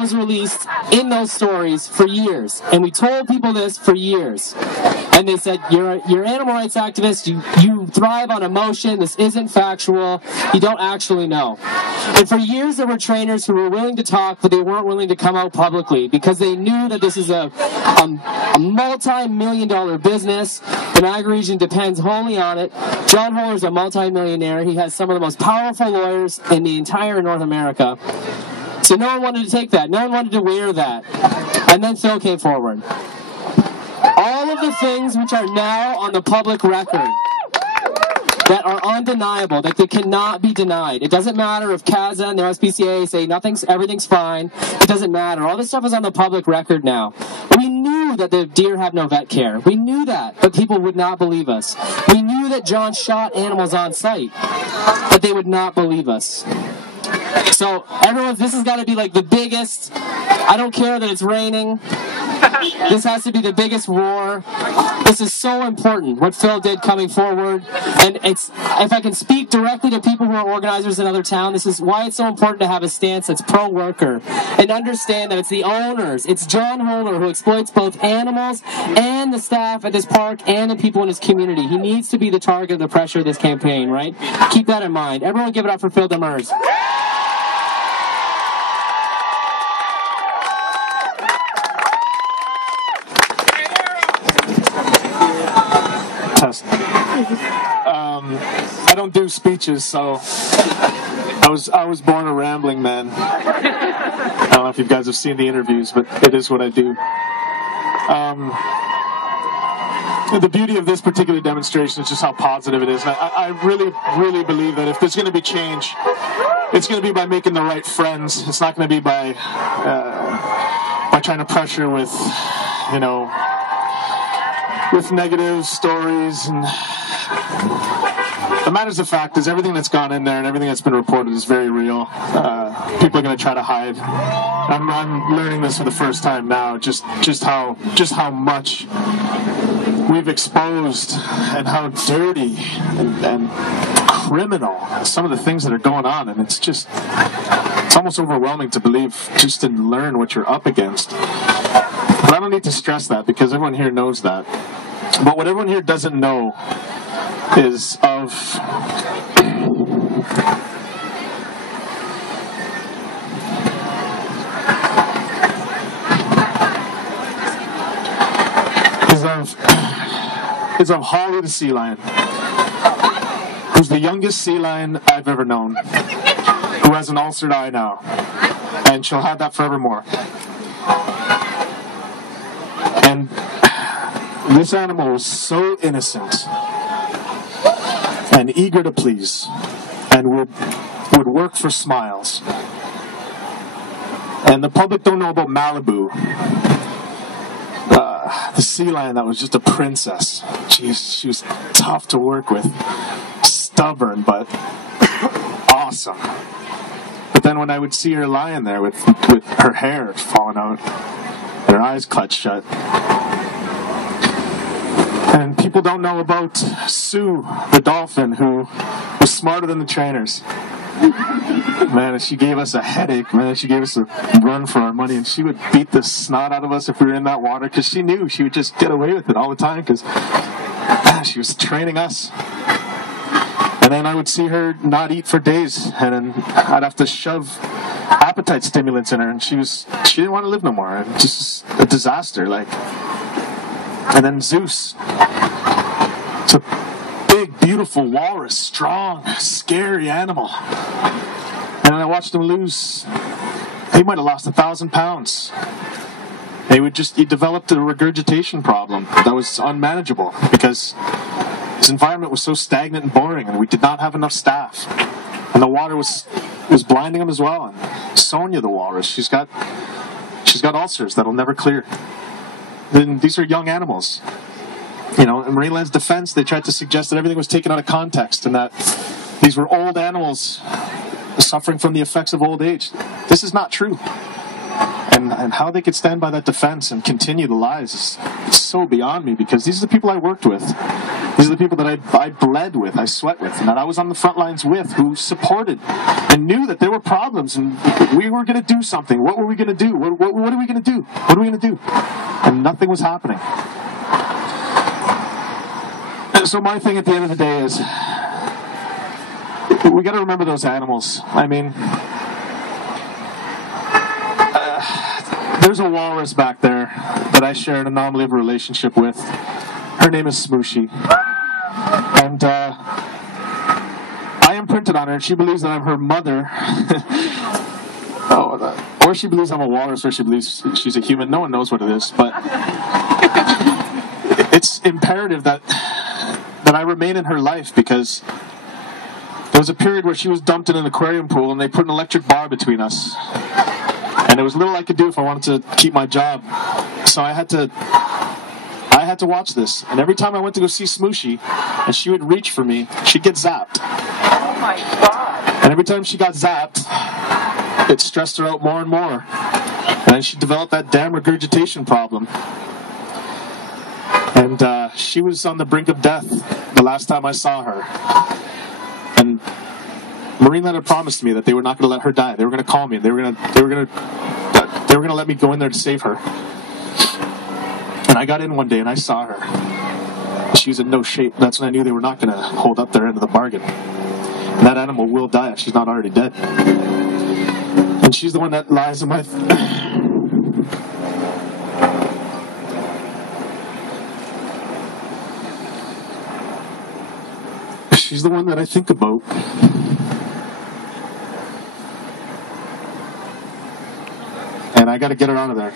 that was released in those stories for years. And we told people this for years. And they said, you're animal rights activists, you thrive on emotion, this isn't factual, you don't actually know. And for years there were trainers who were willing to talk, but they weren't willing to come out publicly because they knew that this is a multi-million-dollar business. The Niagara region depends wholly on it. John Holler's a multi-millionaire. He has some of the most powerful lawyers in the entire North America. So no one wanted to take that. No one wanted to wear that. And then Phil came forward. All of the things which are now on the public record that are undeniable, that they cannot be denied. It doesn't matter if CASA and the SPCA say everything's fine. It doesn't matter. All this stuff is on the public record now. We knew that the deer have no vet care. We knew that, but people would not believe us. We knew that John shot animals on site, but they would not believe us. So everyone, this has got to be like the biggest. I don't care that it's raining. This has to be the biggest roar. This is so important, what Phil did coming forward. And if I can speak directly to people who are organizers in other towns, this is why it's so important to have a stance that's pro-worker and understand that it's the owners. It's John Holler who exploits both animals and the staff at this park and the people in his community. He needs to be the target of the pressure of this campaign, right? Keep that in mind. Everyone give it up for Phil Demers. I don't do speeches, so I was born a rambling man. I don't know if you guys have seen the interviews, but it is what I do. The beauty of this particular demonstration is just how positive it is. And I really, really believe that if there's going to be change, it's going to be by making the right friends. It's not going to be by trying to pressure with, with negative stories. And the matters of fact is everything that's gone in there and everything that's been reported is very real. People are going to try to hide. I'm learning this for the first time now, just how much we've exposed and how dirty and criminal some of the things that are going on. And it's almost overwhelming to believe just to learn what you're up against. But I don't need to stress that because everyone here knows that. But what everyone here doesn't know is of Holly the sea lion, who's the youngest sea lion I've ever known, who has an ulcered eye now, and she'll have that forevermore. And this animal was so innocent and eager to please and would work for smiles. And the public don't know about Malibu, the sea lion that was just a princess. Jeez, she was tough to work with, stubborn but awesome. But then when I would see her lying there with her hair falling out, her eyes clutched shut. And people don't know about Sue, the dolphin, who was smarter than the trainers. Man, she gave us a headache, man. She gave us a run for our money, and she would beat the snot out of us if we were in that water, because she knew she would just get away with it all the time, because she was training us. And then I would see her not eat for days, and then I'd have to shove appetite stimulants in her, and she didn't want to live no more. Just a disaster, like. And then Zeus. It's a big, beautiful walrus, strong, scary animal. And I watched him lose. He might have lost 1,000 pounds. He developed a regurgitation problem that was unmanageable because his environment was so stagnant and boring, and we did not have enough staff. And the water was blinding him as well. And Sonia, the walrus, she's got ulcers that'll never clear. Then these are young animals. In Marineland's defense, they tried to suggest that everything was taken out of context and that these were old animals suffering from the effects of old age. This is not true. And how they could stand by that defense and continue the lies is so beyond me, because these are the people I worked with. These are the people that I bled with, I sweat with, and that I was on the front lines with, who supported and knew that there were problems and we were going to do something. What were we going to do? What are we going to do? What are we going to do? And nothing was happening. And so my thing at the end of the day is, we got to remember those animals. I mean, there's a walrus back there that I share an anomaly of a relationship with. Her name is Smooshy. And I imprinted on her, and she believes that I'm her mother. Or she believes I'm a walrus, or she believes she's a human. No one knows what it is, but it's imperative that I remain in her life, because there was a period where she was dumped in an aquarium pool and they put an electric bar between us. And there was little I could do if I wanted to keep my job. So I had to watch this. And every time I went to go see Smooshy and she would reach for me, she'd get zapped. Oh my God. And every time she got zapped, it stressed her out more and more. And then she developed that damn regurgitation problem. And she was on the brink of death the last time I saw her. And Marineland had promised me that they were not going to let her die. They were going to call me. They were going to let me go in there to save her. And I got in one day and I saw her. She was in no shape. That's when I knew they were not going to hold up their end of the bargain. And that animal will die if she's not already dead. And she's the one that lies in my... She's the one that I think about. And I got to get her out of there.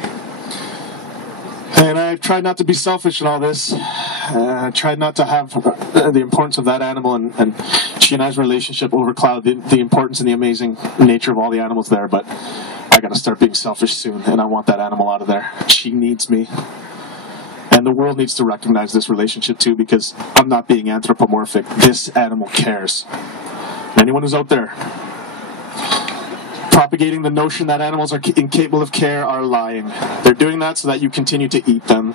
And I tried not to be selfish in all this. I tried not to have the importance of that animal and she and I's relationship overcloud the importance and the amazing nature of all the animals there. But I got to start being selfish soon, and I want that animal out of there. She needs me. And the world needs to recognize this relationship too, because I'm not being anthropomorphic. This animal cares. Anyone who's out there propagating the notion that animals are incapable of care are lying. They're doing that so that you continue to eat them.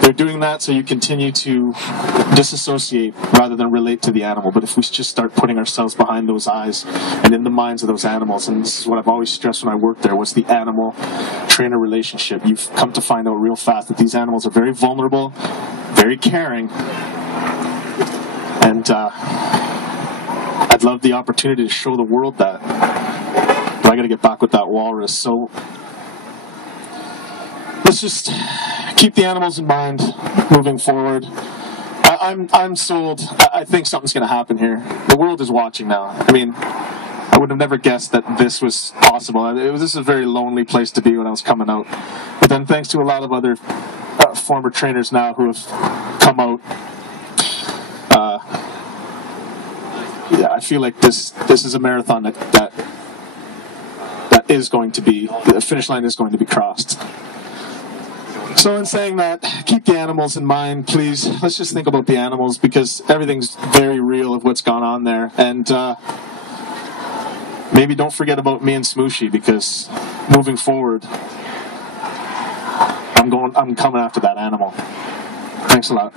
They're doing that so you continue to disassociate rather than relate to the animal. But if we just start putting ourselves behind those eyes and in the minds of those animals, and this is what I've always stressed when I worked there, was the animal-trainer relationship. You've come to find out real fast that these animals are very vulnerable, very caring, and I'd love the opportunity to show the world that. But I got to get back with that walrus. So let's just keep the animals in mind moving forward. I'm sold. I think something's going to happen here. The world is watching now. I mean, I would have never guessed that this was possible. This is a very lonely place to be when I was coming out. But then thanks to a lot of other former trainers now who have come out, yeah, I feel like this is a marathon that is going to be, the finish line is going to be crossed. So in saying that, keep the animals in mind, please. Let's just think about the animals, because everything's very real of what's gone on there. And maybe don't forget about me and Smooshy, because moving forward, I'm coming after that animal. Thanks a lot.